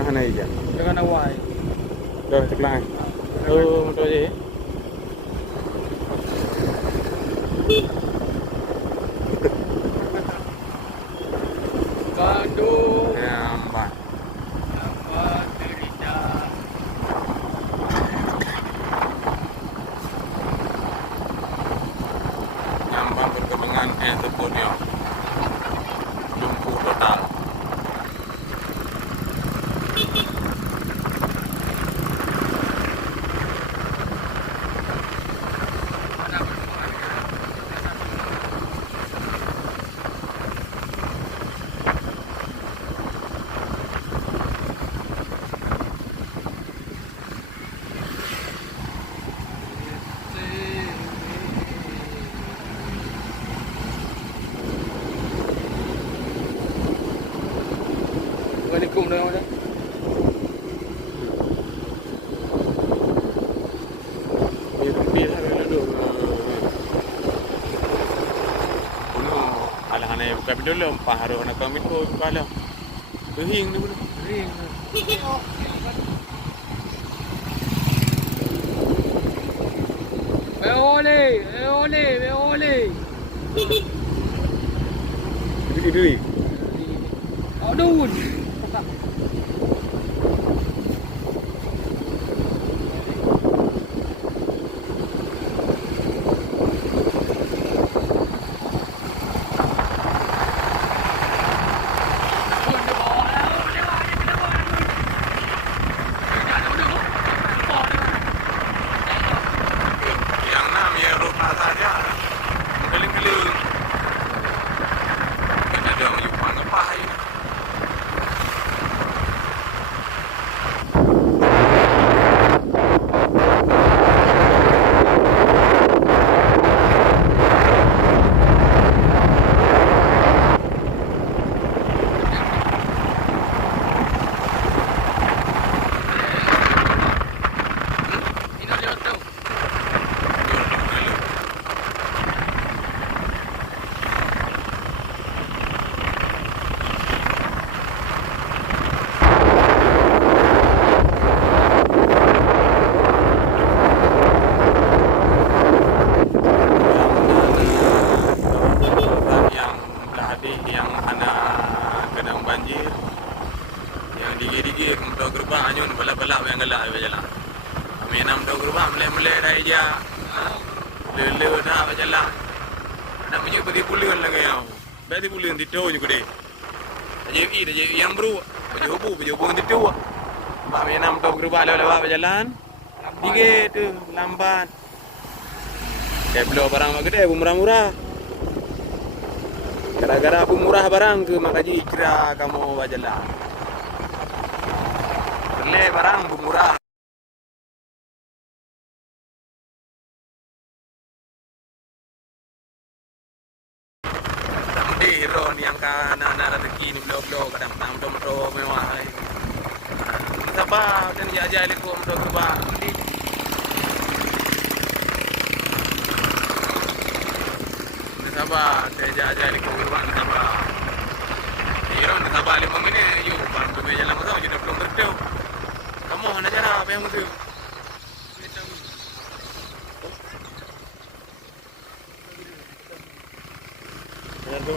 Tahan aja. Dengan awal. Dah terkelang. Oh, motor je. Kado. Nampak. Apa cerita? Nampak perkembangan tersebut ya. Lumpuh total. Assalamualaikum dah. Lebih lah dulu. Alah ni bukan dulu empah harus nak kami tu kala. Kering ni dulu. Ring. Ole. Diri. Aduh. Yang nam ya rumah saja. Geling-geling. Kan ada orang Jepang apa ini? Yang mana kena banjir, yang digi-digi motor gerbang anyun balap-balap yang gelak berjalan. Kami nak motor gerbang melek-melek dah aja. Lele dah berjalan. Nak menyuk pergi pulen lagi yang. Berarti pulen tidur juga deh. Jadi yang baru. Baju hubu tidur. Kami nak motor gerbang lewat berjalan. Digi tu lambat. Kayak belum barang gede, murah-murah. Gara-gara aku murah barang ke makanya kira kamu bajalah. Beli barang murah. Sampai hero ni yang anak-anak rezeki ni blok-blok kadang motor mewah. Sabar dan jajah lekuk motor gerbang. Sabar, saya jajah lekuk gerbang sabar. Hero ni sabar 5 minit. Yuk, bantu meja lama kau jadi belum berdua. Kamu nak jalan apa yang betul? Jangan tu.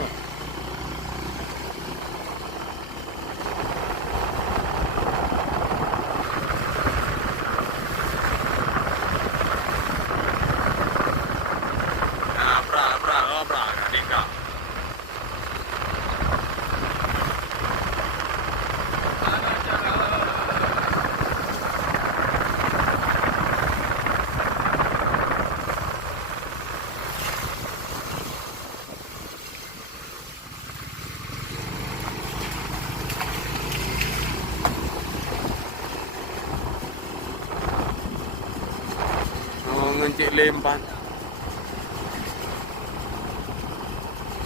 Cik Lim pan.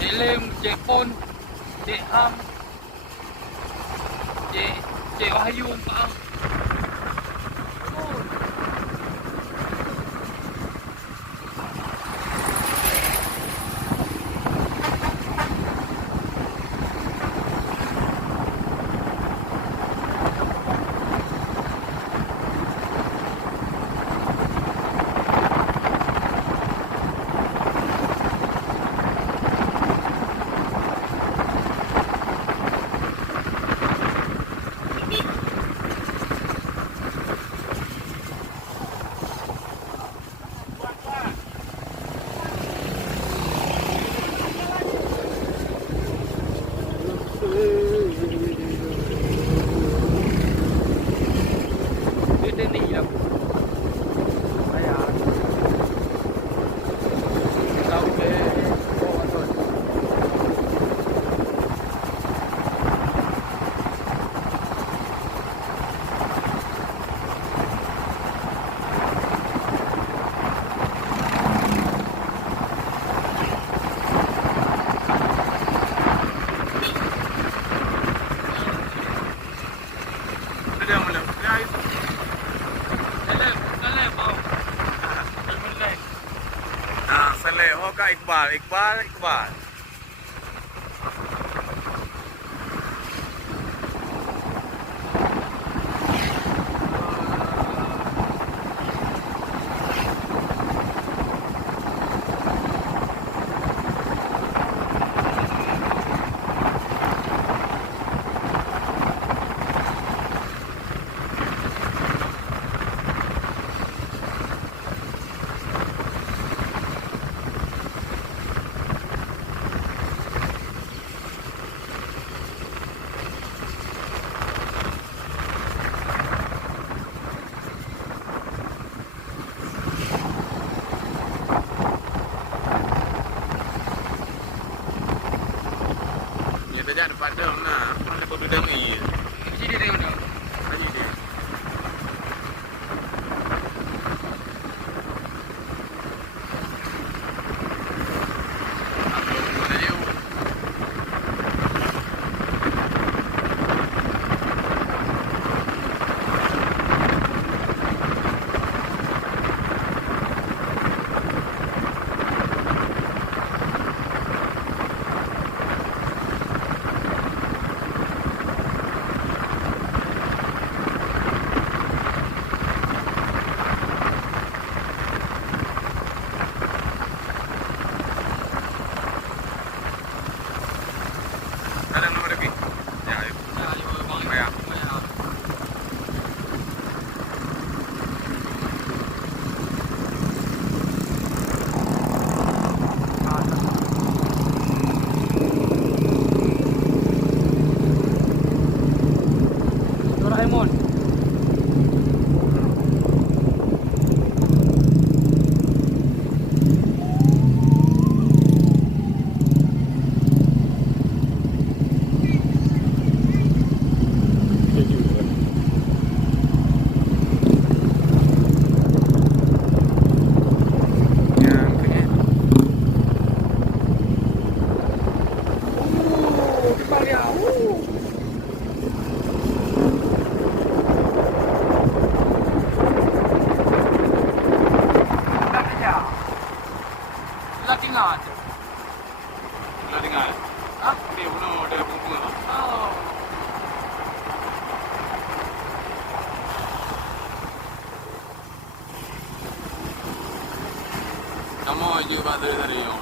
Cik Lim, Cik Pon, Cik Ham, Cik Wahyu, Pak Am. Oh Kak Iqbal. Dia tajak depan dam lah. Mana berdudang ni? Mesti dia tengok dah. Haji dia. Apa mana dia? Kadang nombor lebih. Ya, ayo. Bayar. Doraemon. Tinggal aja. Dah tinggal. Hah? Dia penuh ada bunga. Oh. Kamu je pada tadi.